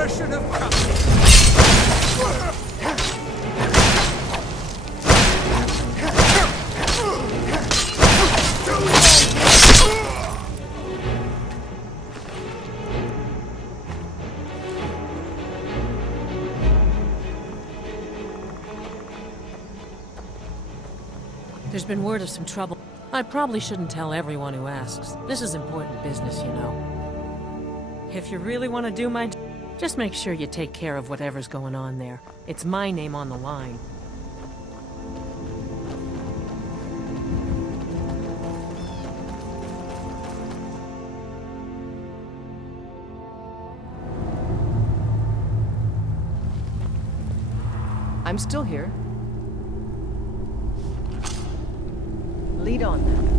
confession of cunning. There's been word of some trouble. I probably shouldn't tell everyone who asks. This is important business, you know. If you really want to do my job, just make sure you take care of whatever's going on there. It's my name on the line. I'm still here. Lead on then.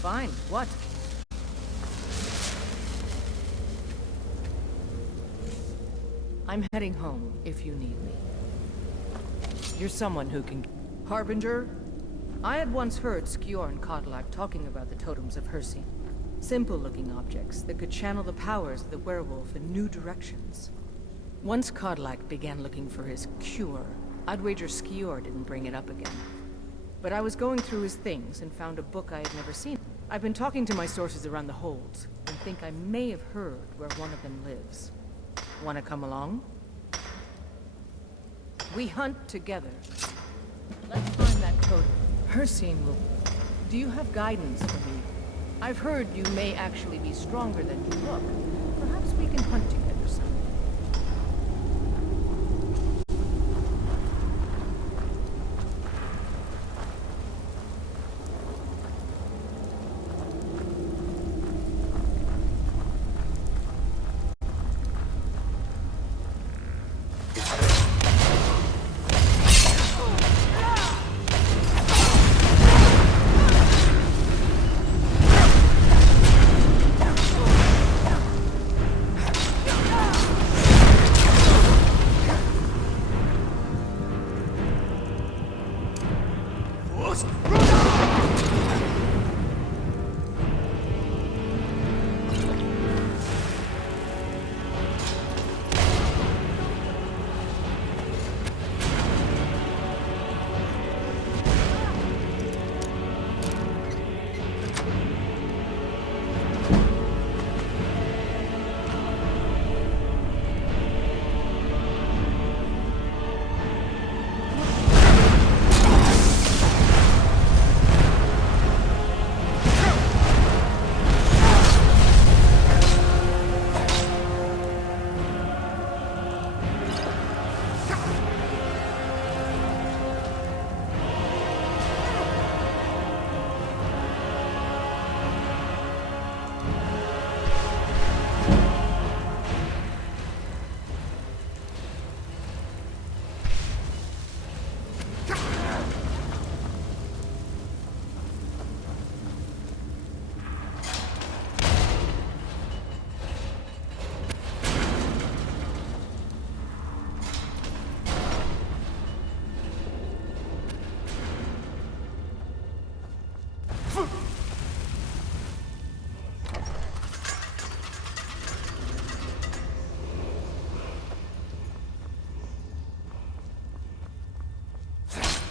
Fine. What? I'm heading home, if you need me. You're someone who can... Harbinger? I had once heard Skjor and Kodlak talking about the totems of Hersi. Simple-looking objects that could channel the powers of the werewolf in new directions. Once Kodlak began looking for his cure, I'd wager Skjor didn't bring it up again. But I was going through his things and found a book I had never seen. I've been talking to my sources around the holds, and think I may have heard where one of them lives. Wanna come along? We hunt together. Let's find that totem. Hersi will... Do you have guidance for me? I've heard you may actually be stronger than you look. Perhaps we can hunt together someday.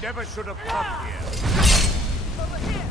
never should have come here. Over here!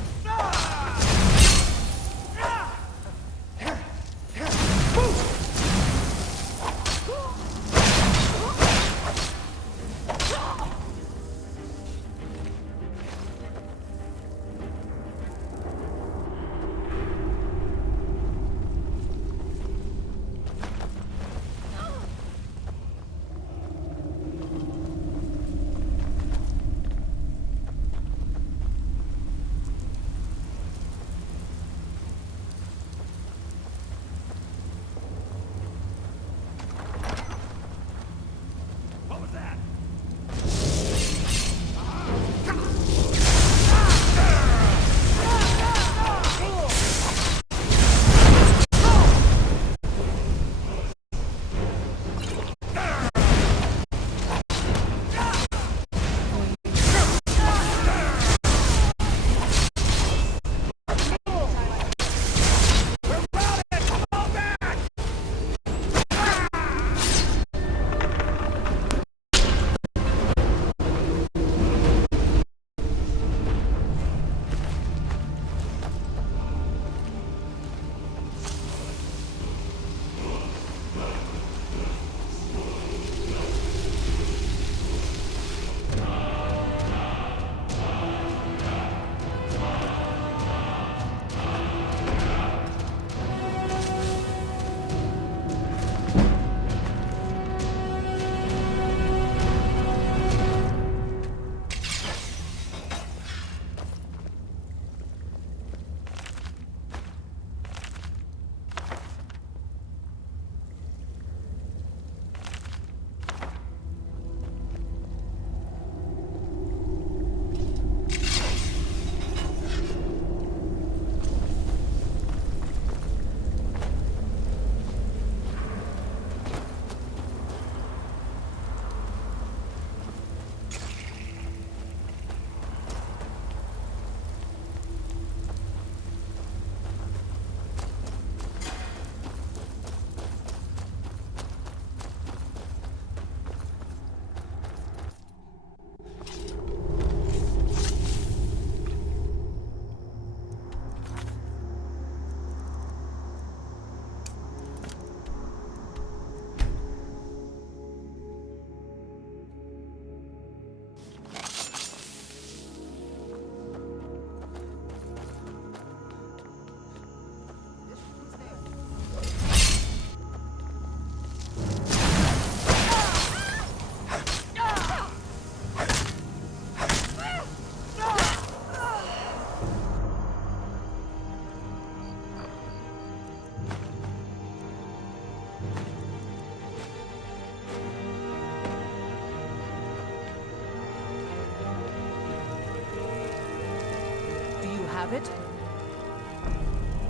Have it?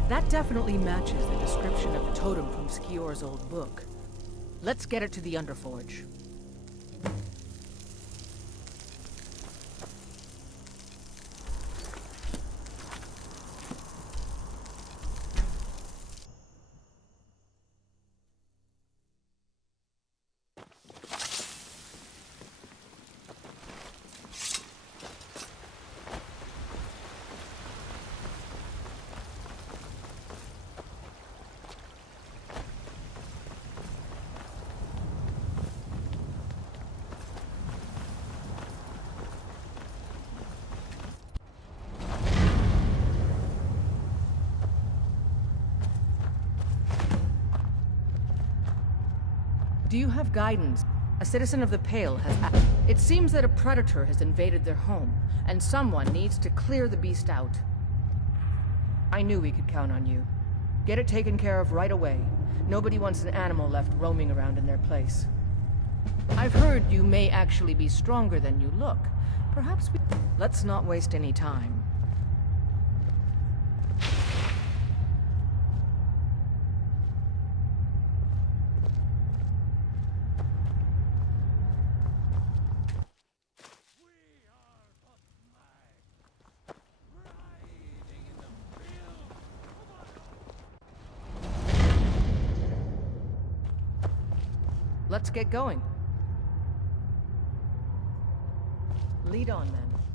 That definitely matches the description of the totem from Skior's old book. Let's get it to the Underforge. Do you have guidance? A citizen of the Pale has... It seems that a predator has invaded their home, and someone needs to clear the beast out. I knew we could count on you. Get it taken care of right away. Nobody wants an animal left roaming around in their place. I've heard you may actually be stronger than you look. Perhaps we... Let's not waste any time. Let's get going. Lead on, then.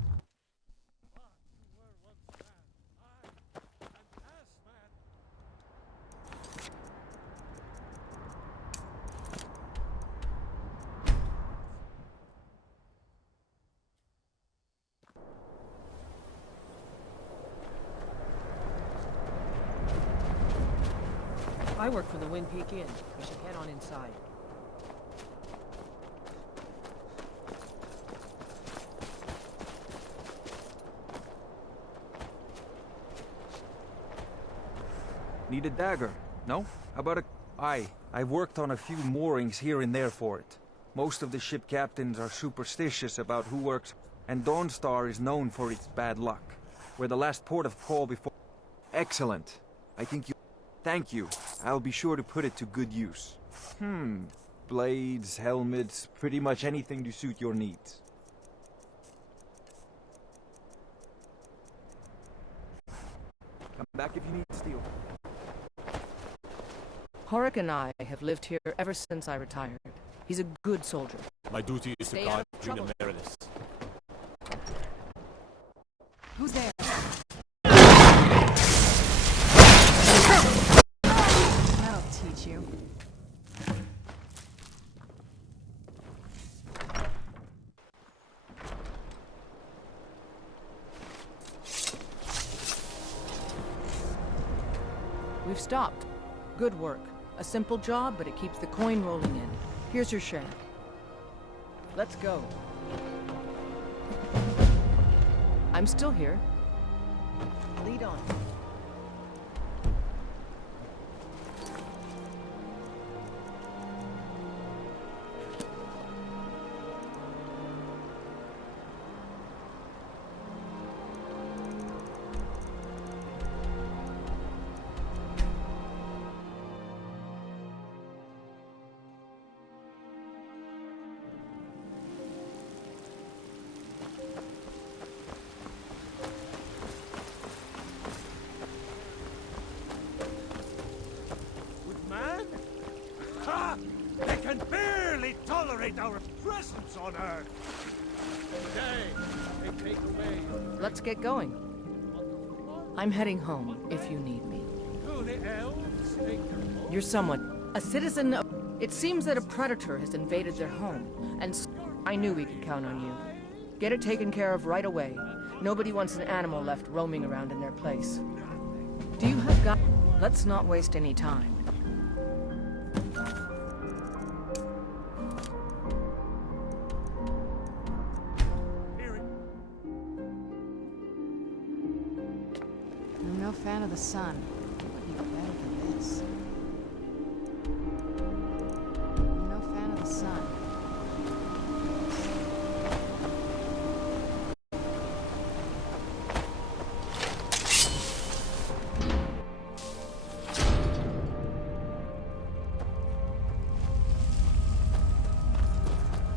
I work for the Wind Peak Inn. We should head on inside. Need a dagger? No? How about a... I've worked on a few moorings here and there for it. Most of the ship captains are superstitious about who works, and Dawnstar is known for its bad luck. We're the last port of call before... Excellent. I think you... Thank you. I'll be sure to put it to good use. Blades, helmets, pretty much anything to suit your needs. Come back if you need steel. Horik and I have lived here ever since I retired. He's a good soldier. My duty is Stay to out guard of June trouble. and Meredith. Who's there? That'll teach you. We've stopped. Good work. A simple job, but it keeps the coin rolling in. Here's your share. Let's go. I'm still here. Lead on. Man? Ha! They can barely tolerate our presence on Earth. Today, they take away Let's get going. I'm heading home, if you need me. to the elves. You're someone. A citizen of... It seems that a predator has invaded their home, and I knew we could count on you. Get it taken care of right away. Nobody wants an animal left roaming around in their place. Do you have gun? Let's not waste any time. I'm no fan of the sun. It would be better than this. I'm no fan of the sun.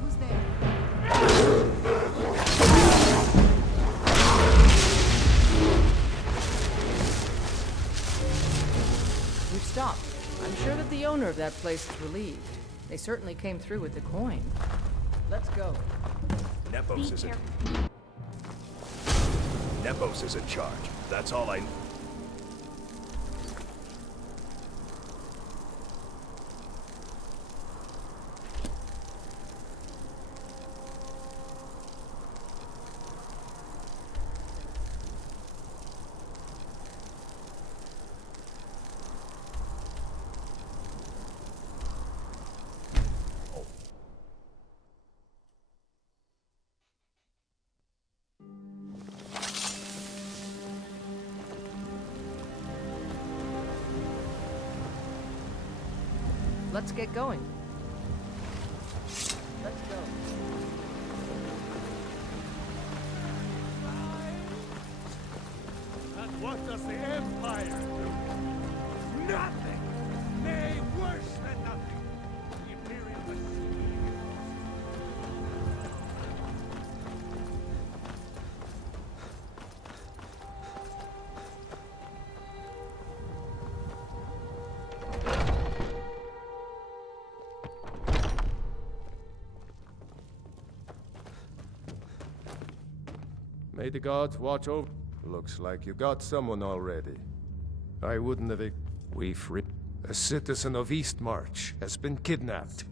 Who's there? We've stopped. I'm sure that the owner of that place is relieved. They certainly came through with the coin. Let's go. Nepos is Nepos is in charge. That's all I... Let's get going. Let's go. And what does the Empire do? Nothing! Nay, worse than nothing! The Imperial machine. May the gods watch over... Looks like you got someone already. I wouldn't have... A citizen of Eastmarch has been kidnapped.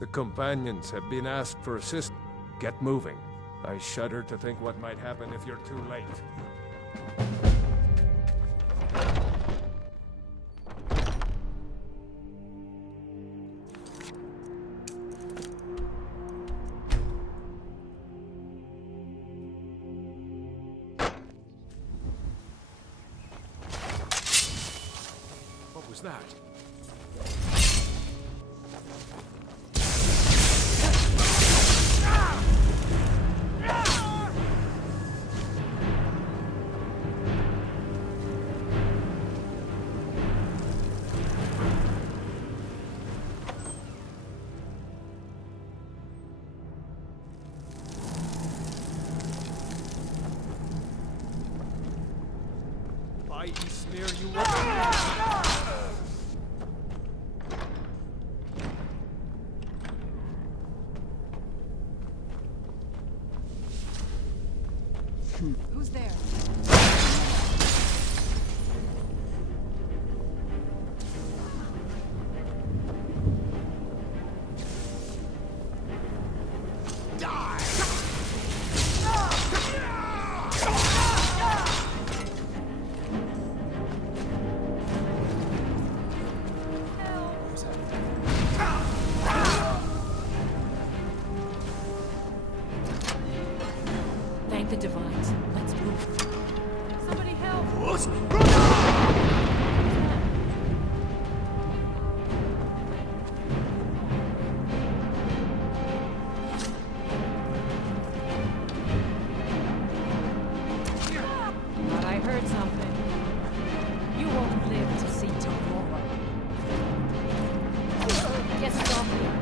The companions have been asked for assistance. Get moving. I shudder to think what might happen if you're too late. was that? I smear you up. Who's there? Thank the divines. Let's move. Somebody help! But I heard something. You won't live to see tomorrow. Get off here now.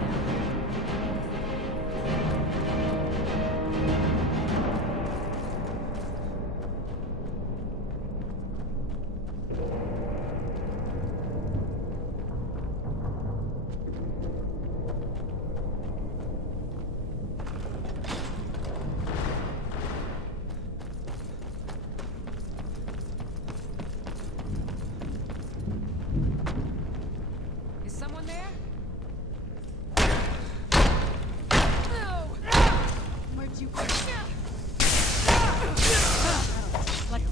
Is someone there? No! Where'd you... Like,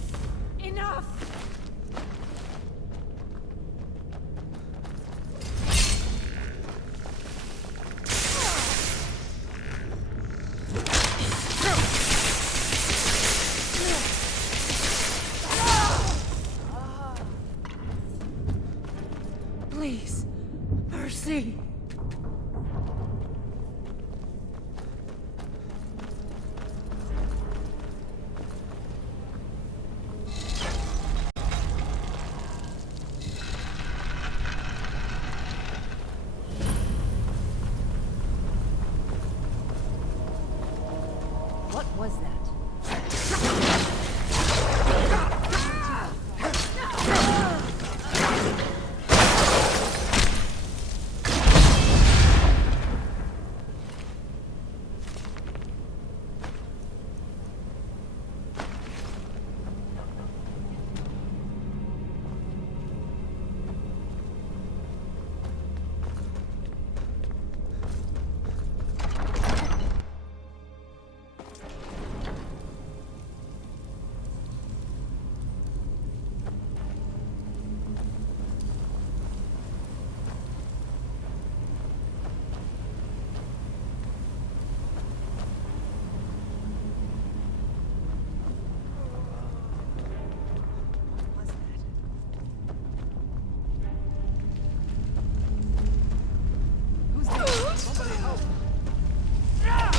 enough! Please. Mercy. What was that?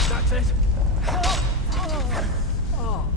That's it? Oh,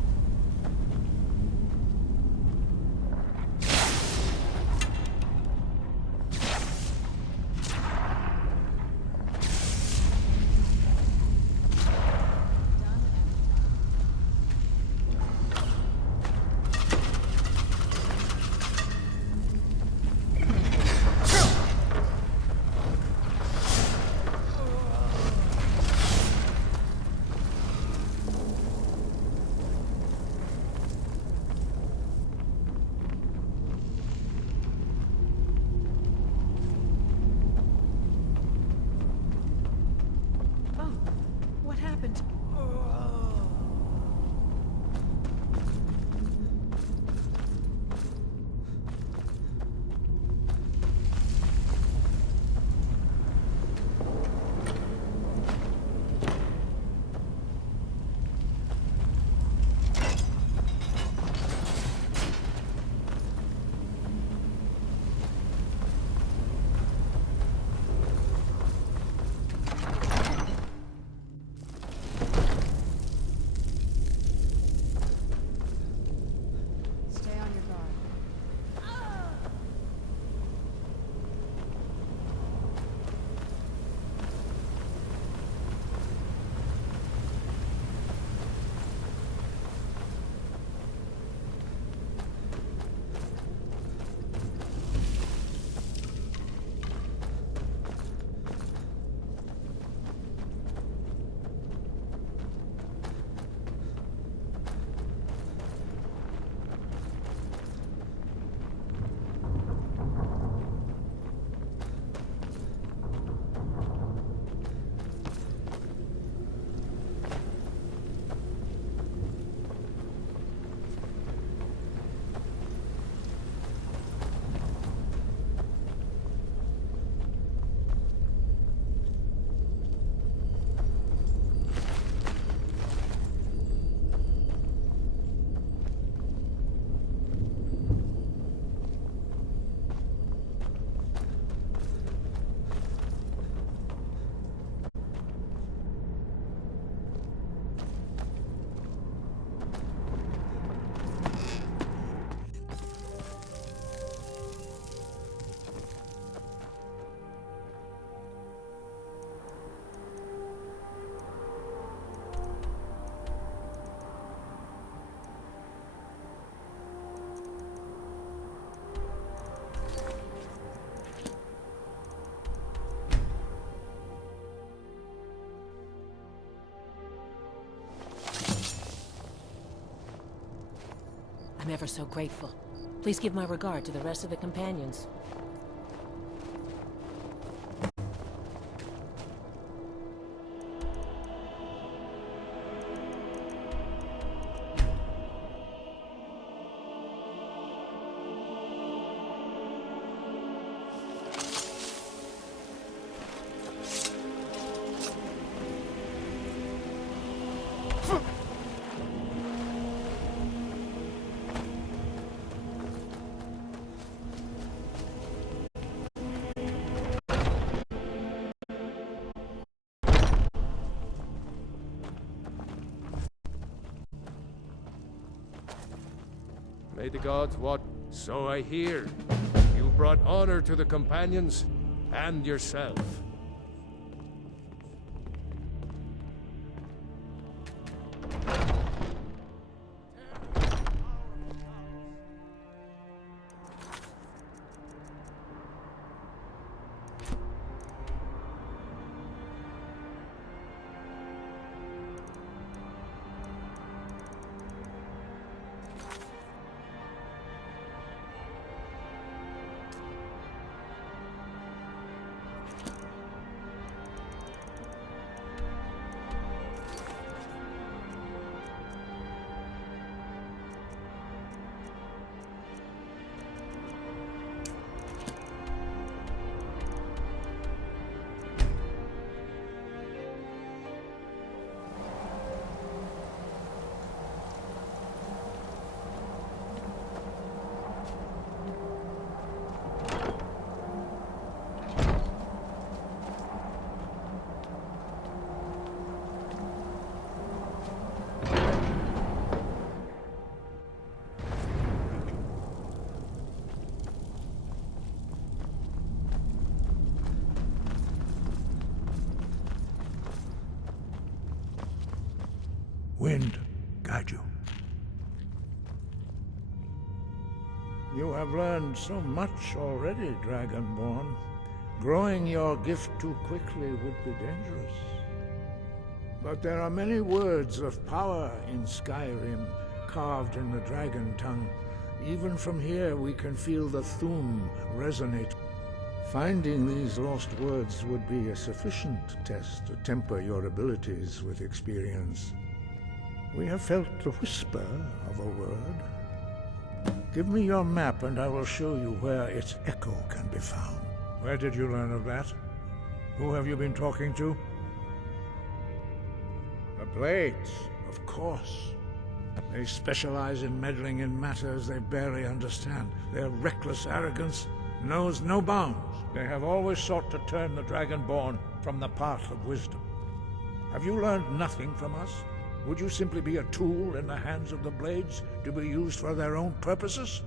what happened? I'm ever so grateful. Please give my regard to the rest of the companions. May the gods watch. So I hear. You brought honor to the companions and yourself. Wind guide you. You have learned so much already, Dragonborn. Growing your gift too quickly would be dangerous. But there are many words of power in Skyrim, carved in the dragon tongue. Even from here we can feel the Thum resonate. Finding these lost words would be a sufficient test to temper your abilities with experience. We have felt the whisper of a word. Give me your map and I will show you where its echo can be found. Where did you learn of that? Who have you been talking to? The Blades, of course. They specialize in meddling in matters they barely understand. Their reckless arrogance knows no bounds. They have always sought to turn the Dragonborn from the path of wisdom. Have you learned nothing from us? Would you simply be a tool in the hands of the Blades to be used for their own purposes?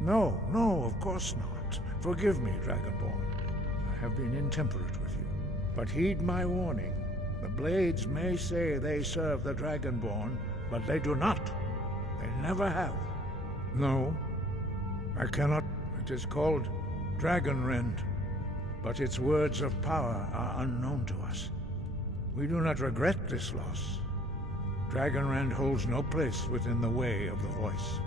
No, of course not. Forgive me, Dragonborn. I have been intemperate with you. But heed my warning. The Blades may say they serve the Dragonborn, but they do not. They never have. No, I cannot. It is called Dragonrend, but its words of power are unknown to us. We do not regret this loss. Dragonrend holds no place within the way of the voice.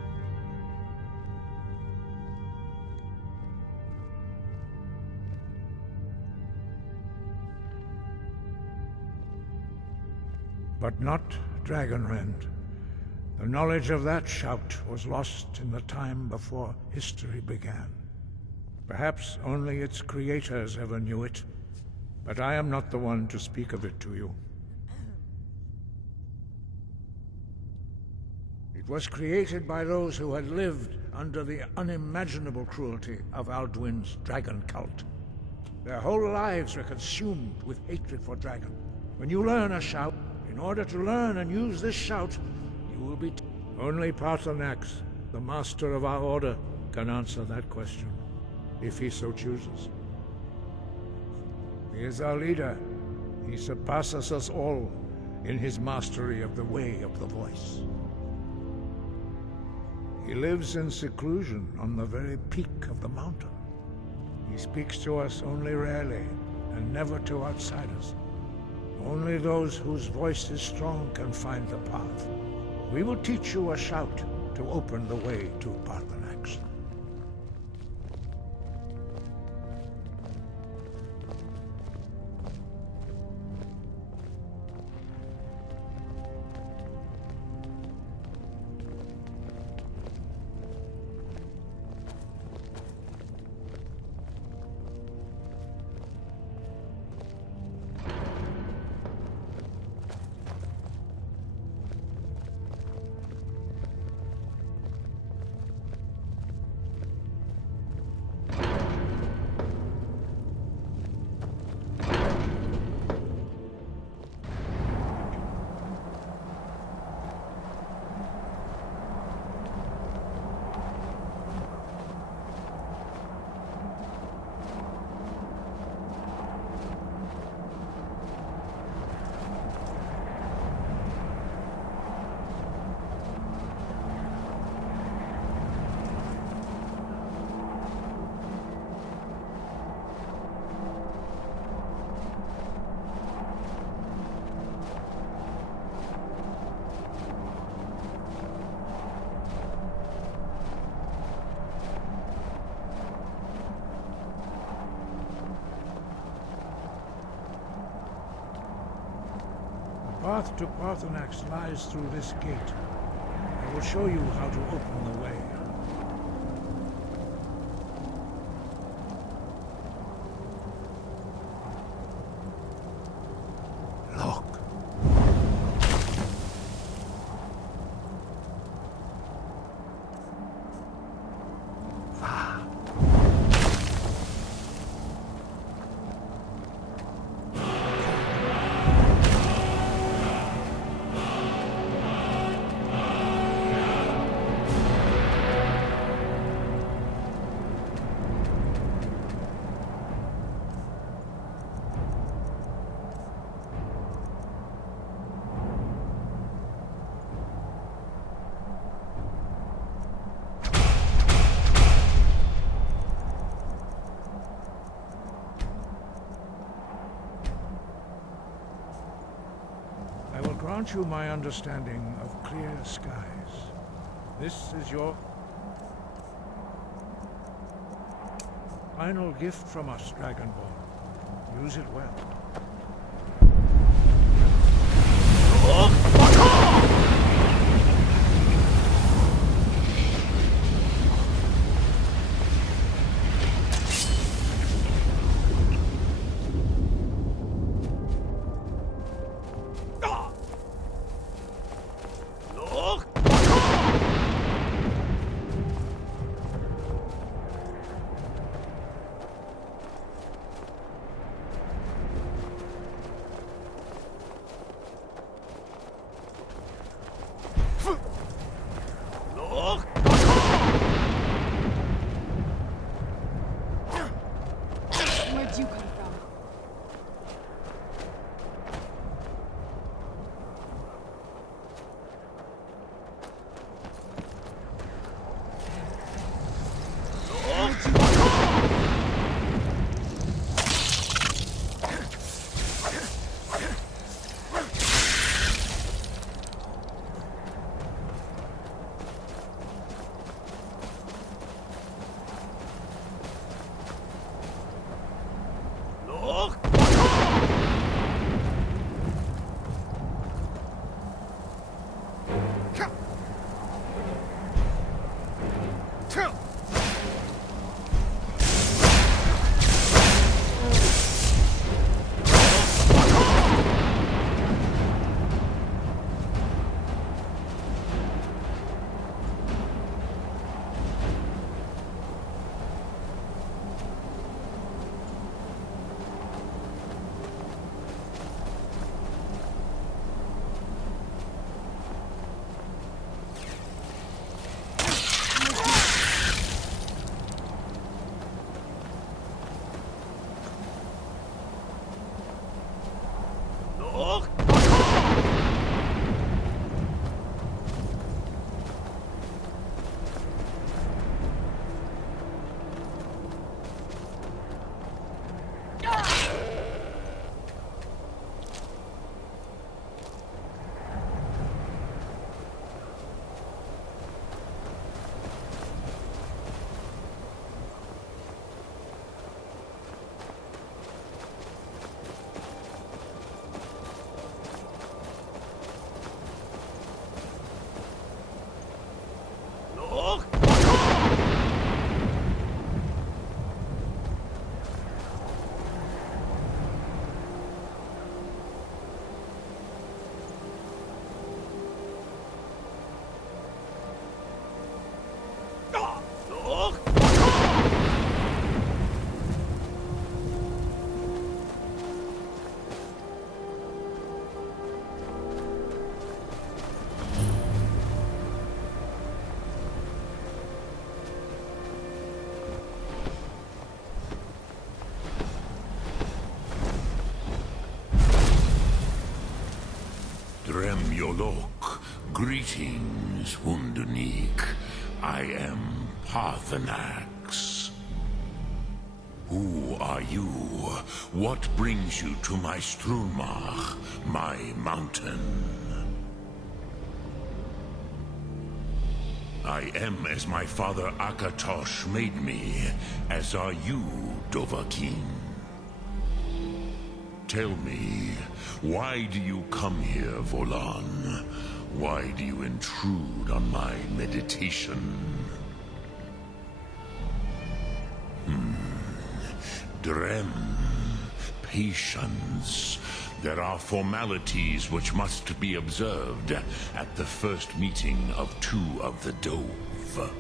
But not Dragonrend. The knowledge of that shout was lost in the time before history began. Perhaps only its creators ever knew it, but I am not the one to speak of it to you. It was created by those who had lived under the unimaginable cruelty of Alduin's dragon cult. Their whole lives were consumed with hatred for dragon. When you learn a shout, in order to learn and use this shout, you will be... Only Paarthurnax, the master of our order, can answer that question, if he so chooses. He is our leader. He surpasses us all in his mastery of the way of the voice. He lives in seclusion on the very peak of the mountain. He speaks to us only rarely, and never to outsiders. Only those whose voice is strong can find the path. We will teach you a shout to open the way to Paarthurnax. The path to Paarthurnax lies through this gate. I will show you how to open the way. Look. I will grant you my understanding of clear skies. This is your final gift from us, Dragonborn. Use it well. Look, greetings, Wunderneek. I am Paarthurnax. Who are you? What brings you to my Strunmach, my mountain? I am as my father Akatosh made me, as are you, Dovahkiin. Tell me, why do you come here, Volan? Why do you intrude on my meditation? Drem, patience. There are formalities which must be observed at the first meeting of two of the Dove.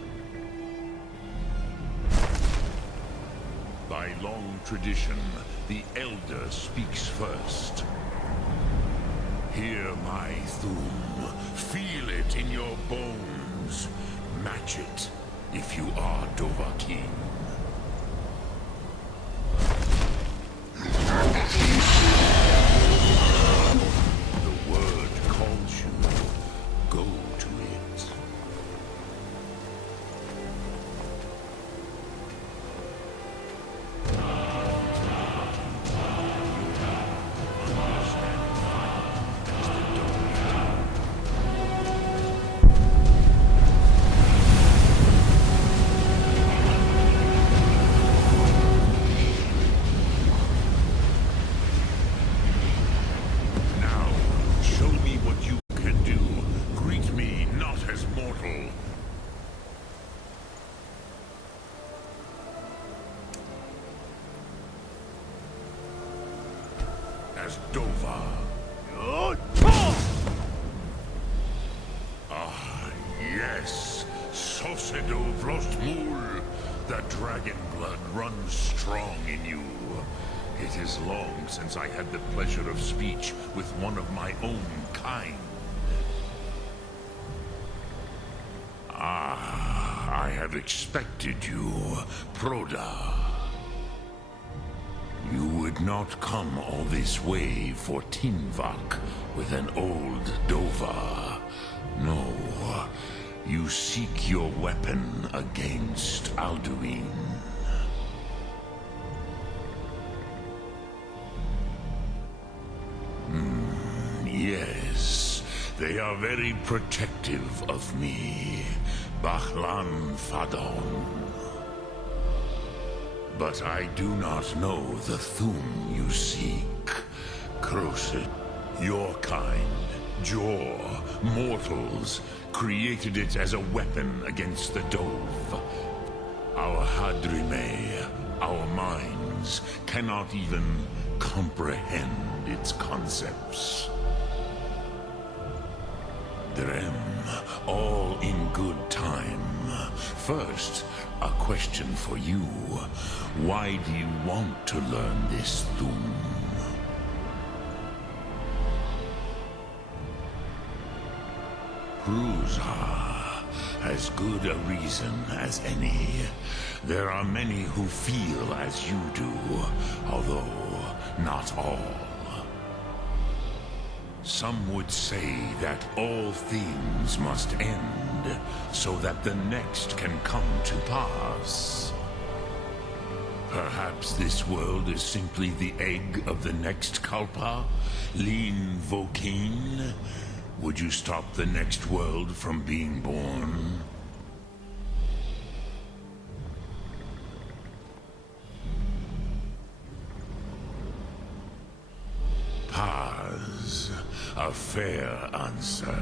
By long tradition, the Elder speaks first. Hear my Thum. Feel it in your bones. Match it if you are Dovahkiin. The word calls you. Go to it. As Dova. Ah, yes. Sosedo Vrostmul. The dragon blood runs strong in you. It is long since I had the pleasure of speech with one of my own kind. Ah, I have expected you, Proda. You would not come all this way for Tinvak with an old Dova. No, you seek your weapon against Alduin. Yes, they are very protective of me, Bachlan Fadon. But I do not know the Thum you seek. Krosit, your kind, Jor, mortals, created it as a weapon against the Dove. Our Hadrime, our minds, cannot even comprehend its concepts. Drem, all in good time. First, a question for you. Why do you want to learn this Thum? Kruzha, as good a reason as any. There are many who feel as you do, although not all. Some would say that all things must end, so that the next can come to pass. Perhaps this world is simply the egg of the next Kalpa, Lean Vokeen. Would you stop the next world from being born? Paz, a fair answer.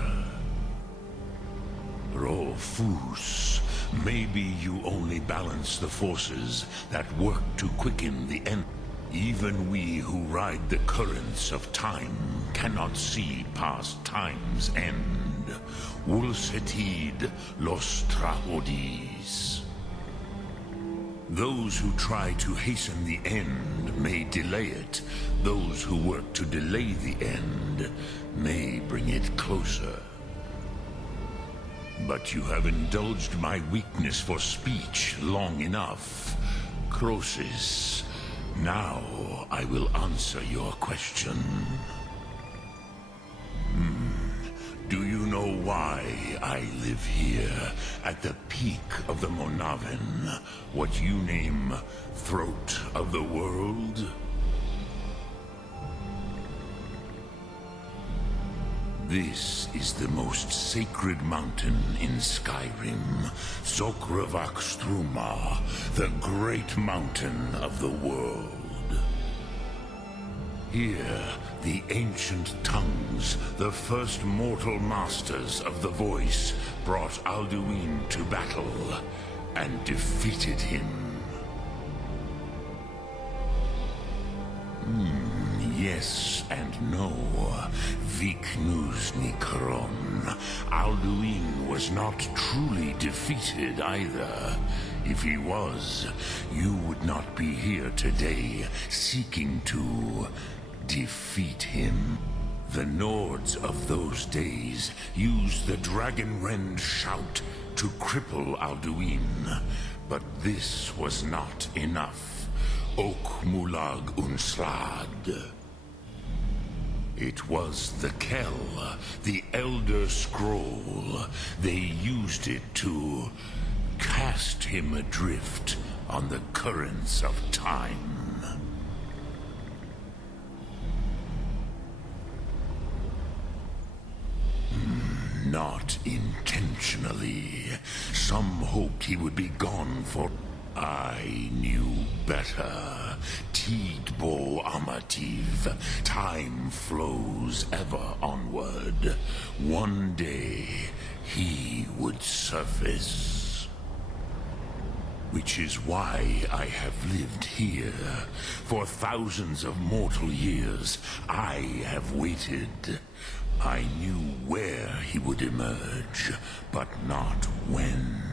Rofus, maybe you only balance the forces that work to quicken the end. Even we who ride the currents of time cannot see past time's end. Wulsetid los trahodis. Those who try to hasten the end may delay it. Those who work to delay the end may bring it closer. But you have indulged my weakness for speech long enough. Crosis, now I will answer your question. Do you know why I live here, at the peak of the Monaven, what you name Throat of the World? This is the most sacred mountain in Skyrim, Sokravakstruma, the great mountain of the world. Here, the ancient tongues, the first mortal masters of the voice, brought Alduin to battle and defeated him. Yes and no. Viknusnikron. Alduin was not truly defeated either. If he was, you would not be here today seeking to defeat him. The Nords of those days used the Dragonrend shout to cripple Alduin, but this was not enough. Ok Mulag Unslad. It was the Kell, the Elder Scroll. They used it to cast him adrift on the currents of time. Not intentionally. Some hoped he would be gone for... I knew better. Tidbo Amativ. Time flows ever onward. One day, he would surface. Which is why I have lived here. For thousands of mortal years, I have waited. I knew where he would emerge, but not when.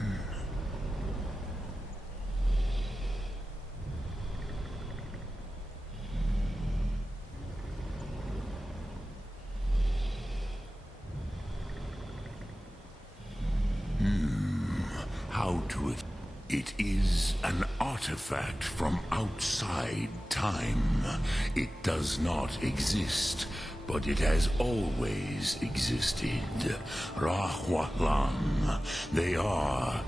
How to... It is an artifact from outside time. It does not exist, but it has always existed. Rahwatlan. They are...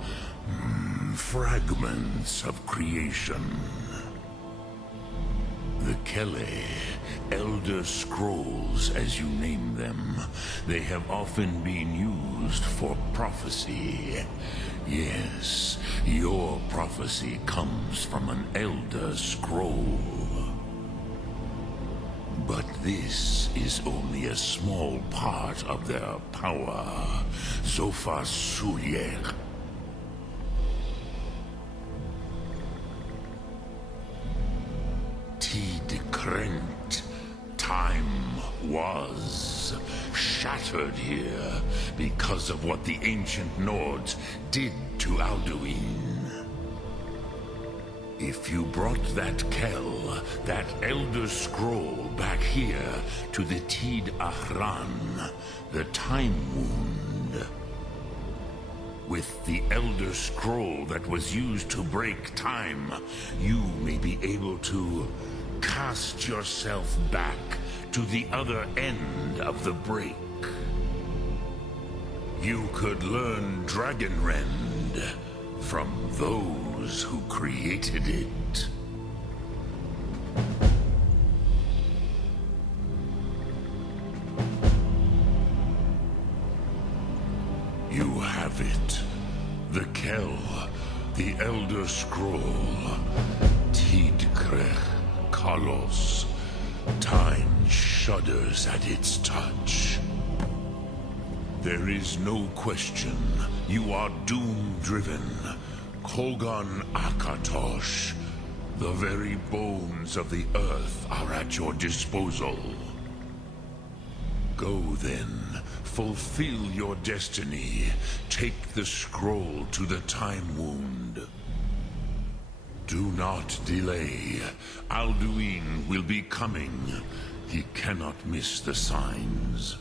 fragments of creation. The Kele, Elder Scrolls as you name them, they have often been used for prophecy. Yes, your prophecy comes from an Elder Scroll. But this is only a small part of their power. Zofa Suyer. Krent. Time was shattered here because of what the ancient Nords did to Alduin. If you brought that Kell, that Elder Scroll back here to the Tid Ahran, the Time Wound, with the Elder Scroll that was used to break time, you may be able to cast yourself back to the other end of the break. You could learn Dragonrend from those who created it. You have it. The Kell, the Elder Scroll, Tidkrech. Kalos. Time shudders at its touch. There is no question. You are doom-driven. Kogan Akatosh. The very bones of the earth are at your disposal. Go then. Fulfill your destiny. Take the scroll to the Time Wound. Do not delay. Alduin will be coming. He cannot miss the signs.